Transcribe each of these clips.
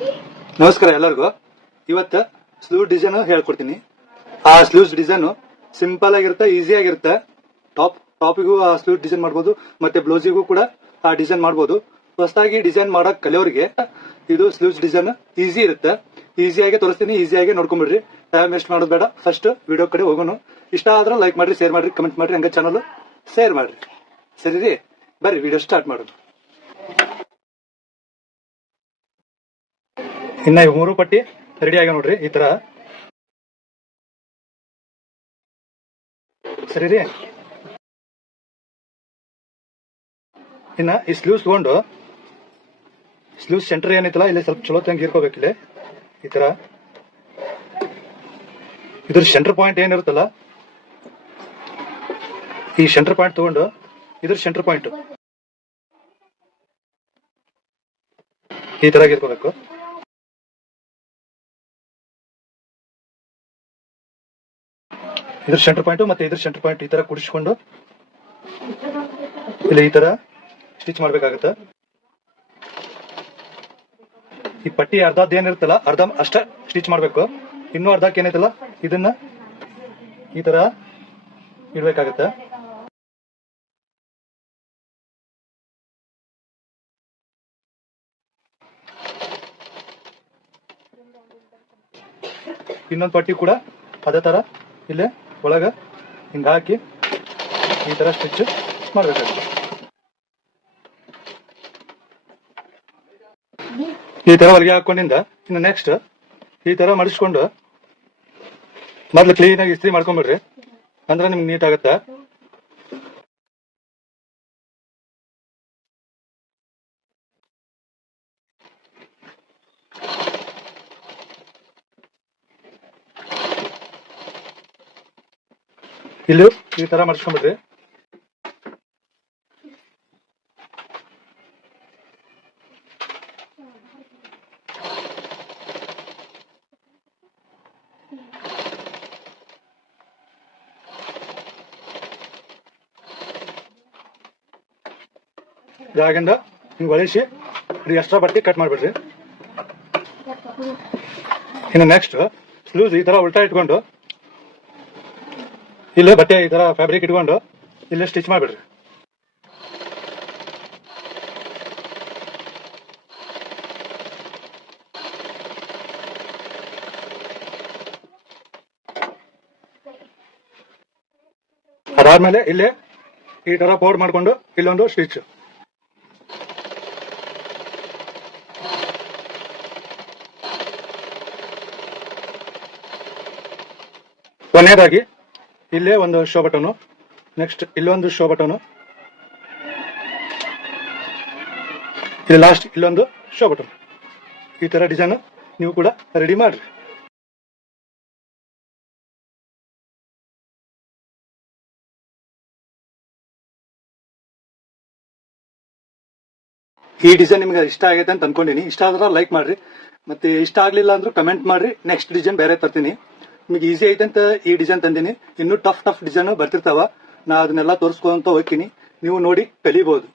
ನಮಸ್ಕಾರ ಎಲ್ಲರಿಗೂ. ಇವತ್ತ ಸ್ಲೀವ್ ಡಿಸೈನ್ ಹೇಳ್ಕೊಡ್ತೀನಿ. ಆ ಸ್ಲೀವ್ಸ್ ಡಿಸೈನ್ ಸಿಂಪಲ್ ಆಗಿರುತ್ತೆ, ಈಸಿ ಆಗಿರುತ್ತೆ. ಟಾಪಿಗೂ ಆ ಸ್ಲೀವ್ ಡಿಸೈನ್ ಮಾಡಬಹುದು, ಮತ್ತೆ ಬ್ಲೌಸಿಗೂ ಕೂಡ ಆ ಡಿಸೈನ್ ಮಾಡಬಹುದು. ಹೊಸದಾಗಿ ಡಿಸೈನ್ ಮಾಡಕ್ ಕಲಿಯೋರಿಗೆ ಇದು ಸ್ಲೀವ್ಸ್ ಡಿಸೈನ್ ಈಸಿ ಇರುತ್ತೆ. ಈಸಿಯಾಗಿ ತೋರಿಸ್ತೀನಿ, ಈಸಿಯಾಗಿ ನೋಡ್ಕೊಂಡ್ಬಿಡ್ರಿ. ಟೈಮ್ ವೇಸ್ಟ್ ಮಾಡೋದು ಬೇಡ. ಫಸ್ಟ್ ವಿಡಿಯೋ ಕಡೆ ಹೋಗೋಣ. ಇಷ್ಟ ಆದ್ರೆ ಲೈಕ್ ಮಾಡ್ರಿ, ಶೇರ್ ಮಾಡ್ರಿ, ಕಮೆಂಟ್ ಮಾಡ್ರಿ, ಹಂಗ ಚಾನಲ್ ಶೇರ್ ಮಾಡ್ರಿ. ಸರಿ ರೀ, ಬರ್ರಿ ವಿಡಿಯೋ ಸ್ಟಾರ್ಟ್ ಮಾಡೋಣ. ಇನ್ನ ಇವು 3 ಪಟ್ಟಿ ರೆಡಿ ಆಗ ನೋಡ್ರಿ, ಈ ತರ. ಸರಿ ರೀ, ಇನ್ನ ಈ ಸ್ಲೀವ್ಸ್ ತಗೊಂಡು ಸ್ಲೀವ್ಸ್ ಸೆಂಟರ್ ಏನೈತಲ್ಲ, ಇಲ್ಲಿ ಸ್ವಲ್ಪ ಚಲೋ ತಂಗಿ ಇರ್ಕೋಬೇಕಿಲ್ಲ. ಈ ತರ ಇದ್ರ ಸೆಂಟರ್ ಪಾಯಿಂಟ್ ಏನಿರುತ್ತಲ್ಲ, ಈ ಸೆಂಟರ್ ಪಾಯಿಂಟ್ ತಗೊಂಡು ಇದ್ರ ಸೆಂಟರ್ ಪಾಯಿಂಟ್ ಈ ತರ ಇರ್ಕೋಬೇಕು. ಇದ್ರ ಸೆಂಟರ್ ಪಾಯಿಂಟ್ ಮತ್ತೆ ಇದ್ರ ಸೆಂಟರ್ ಪಾಯಿಂಟ್ ಈ ತರ ಕುಡಿಸ್ಕೊಂಡು ಇಲ್ಲಿ ಈ ತರ ಸ್ಟಿಚ್ ಮಾಡ್ಬೇಕಾಗತ್ತೆ. ಈ ಪಟ್ಟಿ ಅರ್ಧದ್ದು ಏನಿರುತ್ತಲ್ಲ, ಅರ್ಧ ಅಷ್ಟ ಸ್ಟಿಚ್ ಮಾಡ್ಬೇಕು. ಇನ್ನೂ ಅರ್ಧಕ್ಕೆ ಏನೈತಲ್ಲ, ಇದನ್ನ ಈ ತರ ಇಡ್ಬೇಕಾಗತ್ತೆ. ಇನ್ನೊಂದು ಪಟ್ಟಿ ಕೂಡ ಅದೇ ತರ ಇಲ್ಲೇ ಒಳಗ ಹಿಂಗ ಹಾಕಿ ಈ ತರ ಸ್ಟಿಚ್ ಮಾಡ್ಬೇಕಾಗುತ್ತೆ. ಈ ತರ ಹೊಲಿಗೆ ಹಾಕೊಂಡಿಂದ ಇನ್ನು ನೆಕ್ಸ್ಟ್ ಈ ತರ ಮಡಿಸ್ಕೊಂಡು ಮೊದ್ಲು ಕ್ಲೀನ್ ಆಗಿ ಇಸ್ತ್ರಿ ಮಾಡ್ಕೊಂಡ್ಬಿಡ್ರಿ, ಅಂದ್ರೆ ನಿಮ್ಗೆ ನೀಟ್ ಆಗತ್ತ. ಇಲ್ಲೂ ಈ ತರ ಮಡಿಸ್ಕೊಂಡ್ಬಿಡ್ರಿ. ಇದಾಗಿಂದ ಹಿಂಗ್ ಒಳಿಸಿ ಎಕ್ಸ್ಟ್ರಾ ಬಟ್ಟೆ ಕಟ್ ಮಾಡ್ಬಿಡ್ರಿ. ಇನ್ನು ನೆಕ್ಸ್ಟ್ ಸ್ಲೀವ್ಸ್ ಈ ತರ ಉಲ್ಟಾ ಇಟ್ಕೊಂಡು ಇಲ್ಲೇ ಬಟ್ಟೆ ಈ ತರ ಫ್ಯಾಬ್ರಿಕ್ ಇಟ್ಕೊಂಡು ಇಲ್ಲೇ ಸ್ಟಿಚ್ ಮಾಡ್ಬಿಡ್ರಿ. ಅದಾದ್ಮೇಲೆ ಇಲ್ಲೇ ಈ ತರ ಫೋಲ್ಡ್ ಮಾಡ್ಕೊಂಡು ಇಲ್ಲೊಂದು ಸ್ಟಿಚ್. ಕೊನೆಯದಾಗಿ ಇಲ್ಲೇ ಒಂದು ಶೋ ಬಟನು, ನೆಕ್ಸ್ಟ್ ಇಲ್ಲೊಂದು ಶೋ ಬಟನು, ಇಲ್ಲಿ ಲಾಸ್ಟ್ ಇಲ್ಲೊಂದು ಶೋ ಬಟನ್. ಈ ತರ ಡಿಸೈನ್ ನೀವು ಕೂಡ ರೆಡಿ ಮಾಡ್ರಿ. ಈ ಡಿಸೈನ್ ನಿಮ್ಗೆ ಇಷ್ಟ ಆಗೈತೆ ಅಂತ ಅನ್ಕೊಂಡಿನಿ. ಇಷ್ಟ ಆದ್ರೆ ಲೈಕ್ ಮಾಡ್ರಿ, ಮತ್ತೆ ಇಷ್ಟ ಆಗ್ಲಿಲ್ಲ ಅಂದ್ರೂ ಕಮೆಂಟ್ ಮಾಡ್ರಿ. ನೆಕ್ಸ್ಟ್ ಡಿಸೈನ್ ಬೇರೆ ತರ್ತೀನಿ. ನಿಮ್ಗೆ ಈಸಿ ಐತೆ ಅಂತ ಈ ಡಿಸೈನ್ ತಂದಿನಿ. ಇನ್ನೂ ಟಫ್ ಡಿಸೈನ್ ಬರ್ತಿರ್ತಾವ, ನಾ ಅದನ್ನೆಲ್ಲ ತೋರಿಸ್ಕೊಂತ ಹೋಗ್ತೀನಿ, ನೀವು ನೋಡಿ ಕಲಿಬಹುದು.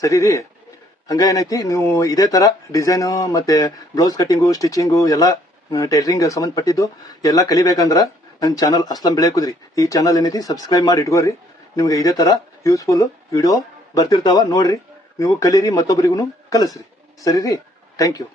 ಸರಿ ರೀ, ಹಂಗ ಏನೈತಿ, ನೀವು ಇದೇ ತರ ಡಿಸೈನ್ ಮತ್ತೆ ಬ್ಲೌಸ್ ಕಟ್ಟಿಂಗು, ಸ್ಟಿಚಿಂಗು ಎಲ್ಲ ಟೈಲರಿಂಗ್ ಸಂಬಂಧಪಟ್ಟಿದ್ದು ಎಲ್ಲ ಕಲಿಬೇಕಂದ್ರ ನನ್ನ ಚಾನಲ್ ಅಸ್ಲಂ ಬೆಳೆ ಕುದ್ರಿ ಈ ಚಾನಲ್ ಏನೈತಿ ಸಬ್ಸ್ಕ್ರೈಬ್ ಮಾಡಿ ಇಟ್ಕೋರಿ. ನಿಮ್ಗೆ ಇದೇ ತರ ಯೂಸ್ಫುಲ್ ವಿಡಿಯೋ ಬರ್ತಿರ್ತಾವ, ನೋಡ್ರಿ, ನೀವು ಕಲೀರಿ, ಮತ್ತೊಬ್ಬರಿಗೂ ಕಲಿಸ್ರಿ. ಸರಿ ರೀ, ಥ್ಯಾಂಕ್ ಯು.